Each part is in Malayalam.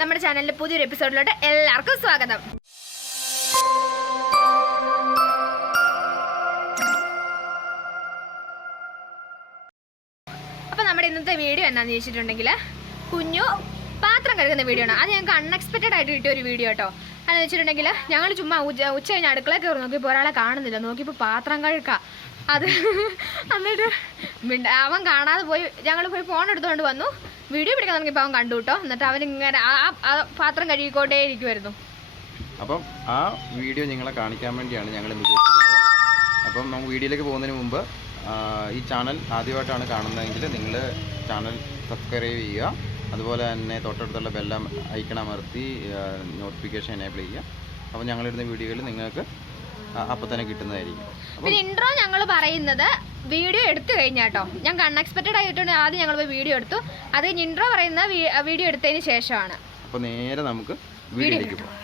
നമ്മുടെ ചാനലിലെ പുതിയൊരു എപ്പിസോഡിലോട്ട് എല്ലാവർക്കും സ്വാഗതം. അപ്പോൾ നമ്മുടെ ഇന്നത്തെ വീഡിയോ എന്താണെന്ന് ചോദിച്ചിട്ടുണ്ടെങ്കിൽ കുഞ്ഞു പാത്രം കഴുകുന്ന വീഡിയോ ആണ്. അത് ഞങ്ങൾക്ക് അൺഎക്സ്പെക്റ്റഡ് ആയിട്ട് കിട്ടിയ ഒരു വീഡിയോ കേട്ടോ. അതെന്ന് വെച്ചിട്ടുണ്ടെങ്കിൽ ഞങ്ങൾ ചുമ്മാ ഉച്ച കഴിഞ്ഞ് അടുക്കളയിൽ കയറി നോക്കിയപ്പോൾ ഒരാളെ കാണുന്നില്ല. നോക്കിയപ്പോൾ പാത്രം കഴുകാം. അത് എന്നിട്ട് അവൻ കാണാതെ പോയി. ഞങ്ങൾ പോയി ഫോൺ എടുത്തുകൊണ്ട് വന്നു. വീഡിയോ പിടിക്കാൻ തുടങ്ങിയപ്പോൾ അവൻ കണ്ടു കേട്ടോ. എന്നിട്ട് അവനിങ്ങനെ ആ പാത്രം കഴുകിക്കൊണ്ടേ ഇരിക്കുമായിരുന്നു. അപ്പം ആ വീഡിയോ നിങ്ങളെ കാണിക്കാൻ വേണ്ടിയാണ് ഞങ്ങൾ ഉദ്ദേശിക്കുന്നത്. അപ്പം നമുക്ക് വീഡിയോയിലേക്ക് പോകുന്നതിന് മുമ്പ് ഈ ചാനൽ ആദ്യമായിട്ടാണ് കാണുന്നതെങ്കിൽ നിങ്ങൾ ചാനൽ സബ്സ്ക്രൈബ് ചെയ്യുക. അതുപോലെ തന്നെ തൊട്ടടുത്തുള്ള ബെല്ല് ഐക്കൺ അമർത്തി നോട്ടിഫിക്കേഷൻ എനേബിൾ ചെയ്യുക. അപ്പോൾ ഞങ്ങളിടുന്ന വീഡിയോകൾ നിങ്ങൾക്ക് അപ്പം തന്നെ കിട്ടുന്നതായിരിക്കും. പിന്നെ ഇൻട്രോ ഞങ്ങൾ പറയുന്നത് വീഡിയോ എടുത്തു കഴിഞ്ഞാട്ടോ. ഞങ്ങൾക്ക് അൺഎക്സ്പെക്റ്റഡ് ആയിട്ടുണ്ട്. ആദ്യം ഞങ്ങൾ പോയി വീഡിയോ എടുത്തു. അത് കഴിഞ്ഞ് ഇൻട്രോ പറയുന്ന വീഡിയോ എടുത്തതിന് ശേഷമാണ്. അപ്പോൾ നേരെ നമുക്ക് വീഡിയോയിലേക്ക് പോകാം.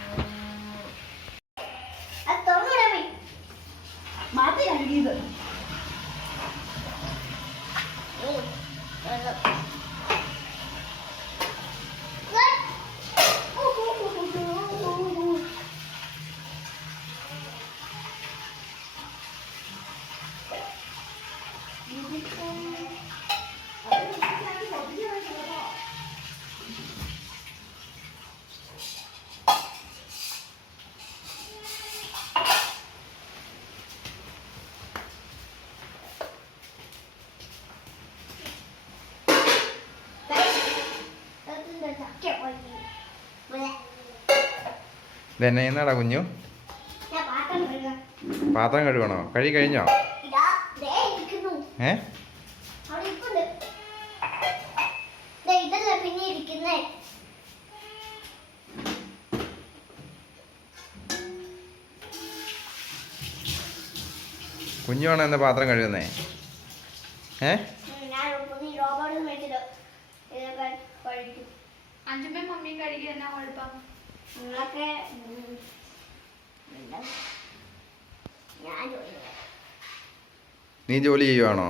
ഇതെന്നാടാ കുഞ്ഞു? പാത്രം കഴുകണോ? കഴിഞ്ഞോ? കുഞ്ഞുവാണോ എന്താ പാത്രം കഴുകുന്നേ? മമ്മിയും കഴുകി എന്നാ കുഴപ്പം? നീ ജോലി ചെയ്യുവാണോ?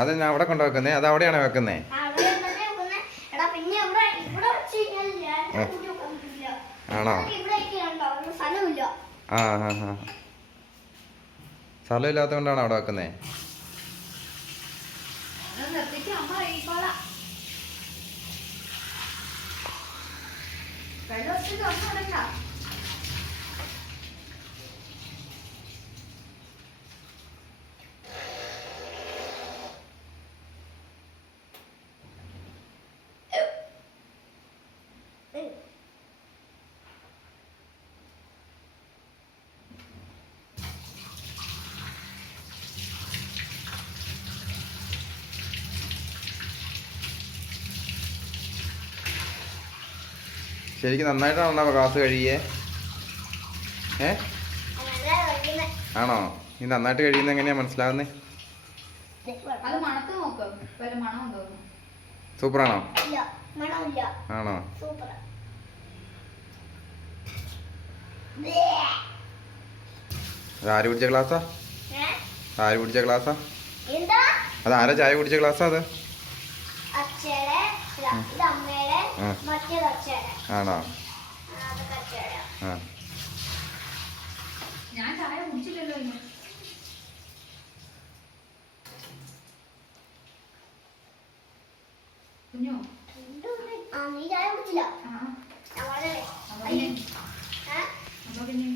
അതെന്നാ അവിടെ കൊണ്ടു വെക്കുന്നേ? അത് അവിടെയാണോ വെക്കുന്നേ? ആണോ? ആ ഹാ ഹാ, സ്ഥലമില്ലാത്ത കൊണ്ടാണോ അവിടെ വെക്കുന്നേ? ശരിക്കും നന്നായിട്ടാണോ ഗ്ലാസ് കഴുകിയേ? ആണോ? നീ നന്നായിട്ട് കഴിയുന്ന എങ്ങനെയാ മനസ്സിലാവുന്നേ? സൂപ്പറാണോ? ആണോ? ആര് കുടിച്ച ഗ്ലാസ്സാ? ആര് കുടിച്ച ഗ്ലാസ്സാ? അത് ആരാ ചായ കുടിച്ച ഗ്ലാസ്സാ? അത് ആണോ? ഞാൻ ചായ കുടിച്ചില്ലല്ലോ. കുഞ്ഞോ നീ ചായ കുടിച്ചില്ല? അപ്പൊ പിന്നെ